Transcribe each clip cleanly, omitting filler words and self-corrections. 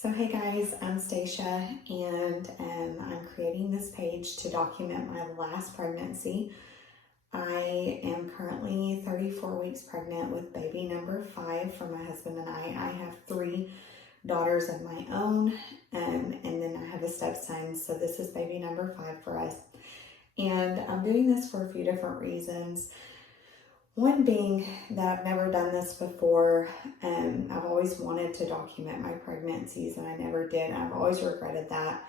So hey guys, I'm Stacia and I'm creating this page to document my last pregnancy. I am currently 34 weeks pregnant with baby number 5 for my husband and I. I have 3 daughters of my own and then I have a stepson, so this is baby number 5 for us. And I'm doing this for a few different reasons. One being that I've never done this before. I've always wanted to document my pregnancies and I never did. I've always regretted that.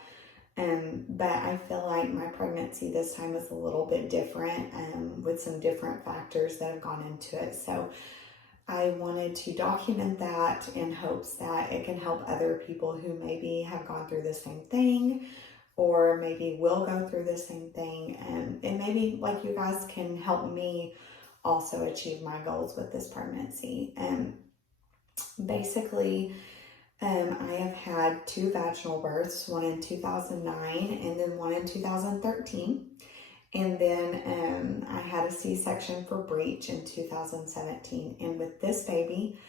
But I feel like my pregnancy this time is a little bit different with some different factors that have gone into it. So I wanted to document that in hopes that it can help other people who maybe have gone through the same thing or maybe will go through the same thing. And maybe like you guys can help me also achieve my goals with this pregnancy. Basically, I have had 2 vaginal births, one in 2009 and then one in 2013. And then I had a C-section for breech in 2017. And with this baby,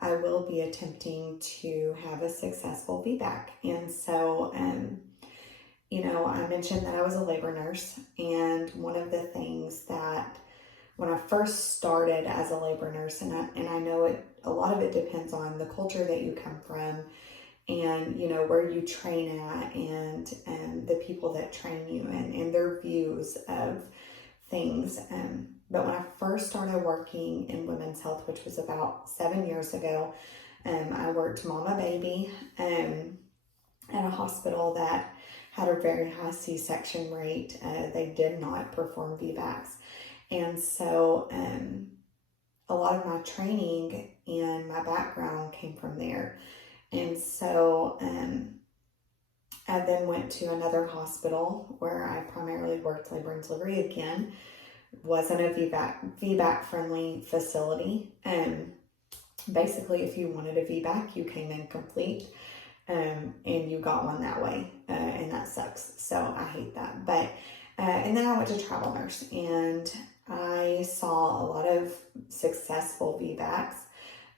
I will be attempting to have a successful VBAC. And so, I mentioned that I was a labor nurse. And one of the things that when I first started as a labor nurse, and I know a lot of it depends on the culture that you come from and, where you train at and the people that train you and their views of things. But when I first started working in women's health, which was about 7 years ago, I worked mama baby at a hospital that had a very high C-section rate. They did not perform VBACs. And so a lot of my training and my background came from there. And so I then went to another hospital where I primarily worked labor and delivery again. Wasn't a VBAC friendly facility. Basically, if you wanted a VBAC, you came in complete and you got one that way. And that sucks. So I hate that. But and then I went to travel nurse and I saw a lot of successful VBACs.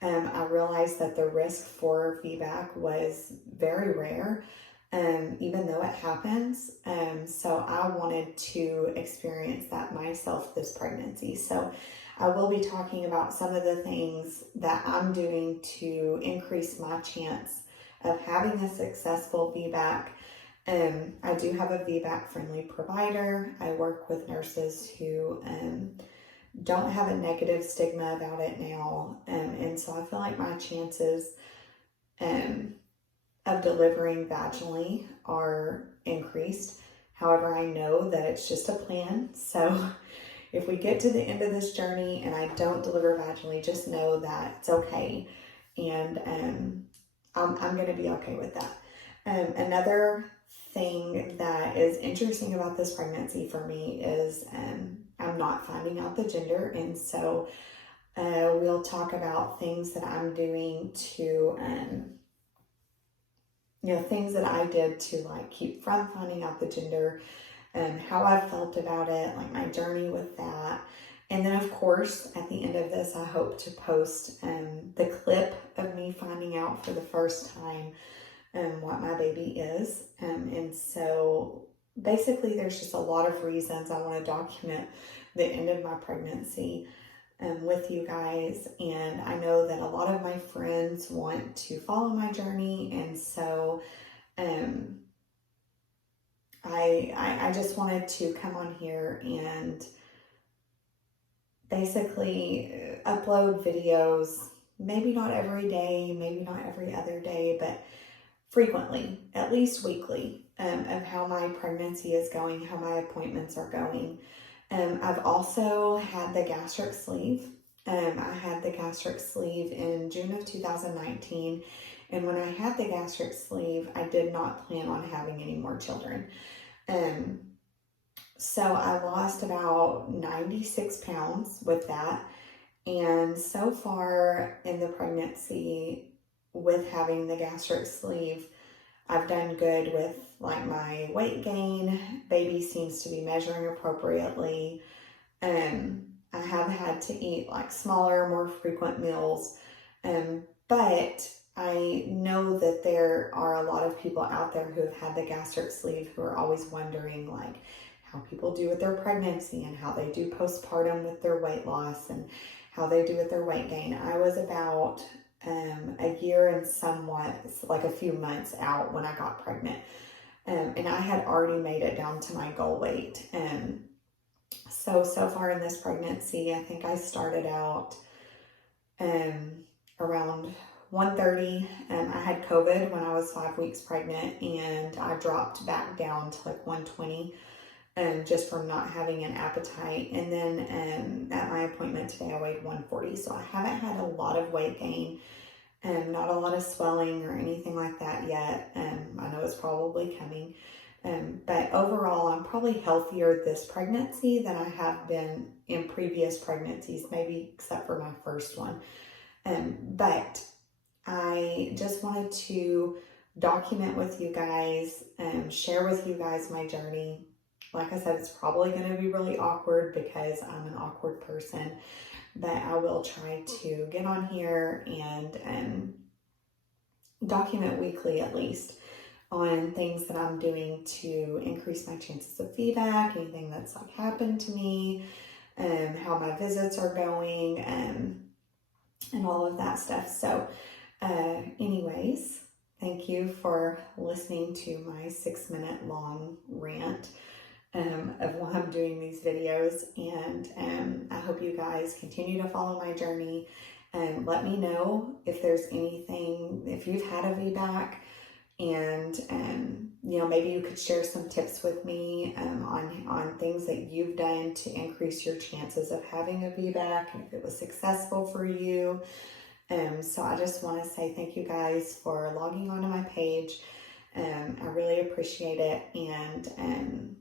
I realized that the risk for VBAC was very rare, even though it happens. So I wanted to experience that myself this pregnancy. So I will be talking about some of the things that I'm doing to increase my chance of having a successful VBAC. I do have a VBAC friendly provider. I work with nurses who don't have a negative stigma about it now. And so I feel like my chances of delivering vaginally are increased. However, I know that it's just a plan. So if we get to the end of this journey and I don't deliver vaginally, just know that it's okay. And I'm going to be okay with that. Another thing that is interesting about this pregnancy for me is I'm not finding out the gender, and so we'll talk about things that I'm doing to things that I did to like keep from finding out the gender, how I felt about it, like my journey with that. And then of course at the end of this I hope to post the clip of me finding out for the first time what my baby is. And so basically there's just a lot of reasons I want to document the end of my pregnancy with you guys. And I know that a lot of my friends want to follow my journey. And so I just wanted to come on here and basically upload videos, maybe not every day, maybe not every other day, but frequently, at least weekly, of how my pregnancy is going, how my appointments are going. I've also had the gastric sleeve. I had the gastric sleeve in June of 2019. And when I had the gastric sleeve, I did not plan on having any more children. So I lost about 96 pounds with that. And so far in the pregnancy, with having the gastric sleeve, I've done good with like my weight gain. Baby seems to be measuring appropriately. I have had to eat like smaller, more frequent meals. But I know that there are a lot of people out there who have had the gastric sleeve who are always wondering like how people do with their pregnancy and how they do postpartum with their weight loss and how they do with their weight gain. I was about a year and somewhat, like a few months out when I got pregnant. And I had already made it down to my goal weight. So far in this pregnancy, I think I started out around 130. I had COVID when I was 5 weeks pregnant, and I dropped back down to like 120 just from not having an appetite. And then at my appointment today, I weighed 140. So I haven't had a lot of weight gain, not a lot of swelling or anything like that yet. I know it's probably coming. But overall, I'm probably healthier this pregnancy than I have been in previous pregnancies, maybe except for my first one. But I just wanted to document with you guys, share with you guys my journey. Like I said, it's probably going to be really awkward because I'm an awkward person, but I will try to get on here and document weekly at least on things that I'm doing to increase my chances of feedback, anything that's like happened to me, how my visits are going, and all of that stuff. So anyways, thank you for listening to my 6-minute long rant of why I'm doing these videos, and I hope you guys continue to follow my journey. Let me know if there's anything, if you've had a VBAC, and maybe you could share some tips with me on things that you've done to increase your chances of having a VBAC, and if it was successful for you. So I just want to say thank you guys for logging onto my page. I really appreciate it, and